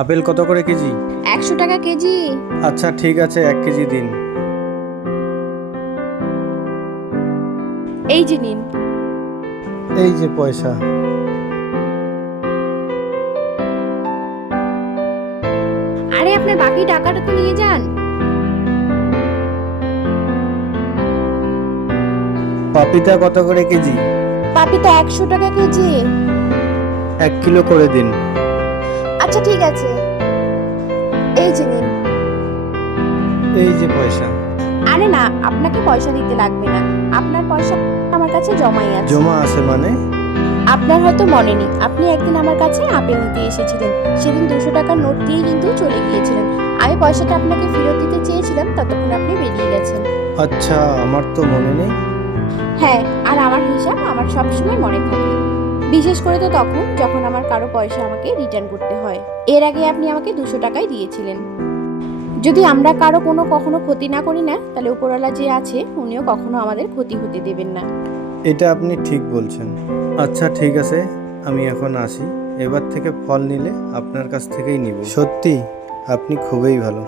Apple কত করে KG? 100 টাকা কেজি। আচ্ছা ঠিক আছে, 1 কেজি দিন। এই যে নিন। এই যে পয়সা। আরে আপনার বাকি টাকাটা তো নিয়ে যান। পাপিতা কত করে কেজি? পাপিতা 100 টাকা কেজি। 1 কিলো করে দিন। আচ্ছা ঠিক আছে, এই যে নিন। এই যে পয়সা। আরে না, আপনাকে পয়সা দিতে লাগবে না, আপনার পয়সা আমার কাছে জমাই আছে। জমা আছে মানে? আপনার হয়তো মনে নেই, আপনি একদিন আমার কাছে আপেল নিতে এসেছিলেন। সেদিন 200 টাকার নোট দিয়ে কিন্তু চলে গিয়েছিলেন। আমি পয়সাটা আপনাকে ফেরত দিতে চেয়েছিলাম, ততক্ষণ আপনি বেরিয়ে গেছেন। আচ্ছা, আমার তো মনে নেই। হ্যাঁ, আর আমার হিসাব আমার সবসময় মনে থাকে, বিশেষ করে তো তখন যখন আমার কারো পয়সা আমাকে রিটার্ন করতে হয়। এর আগে আপনি আমাকে 200 টাকাই দিয়েছিলেন। যদি আমরা কারো কখনো ক্ষতি না করি না, তাহলে উপরওয়ালা যে আছে উনিও কখনো আমাদের ক্ষতি হতে দেবেন না। এটা আপনি ঠিক বলছেন। আচ্ছা ঠিক আছে, আমি এখন আসি। এবার থেকে ফল নিলে আপনার কাছ থেকেই নিব। সত্যি আপনি খুবই ভালো।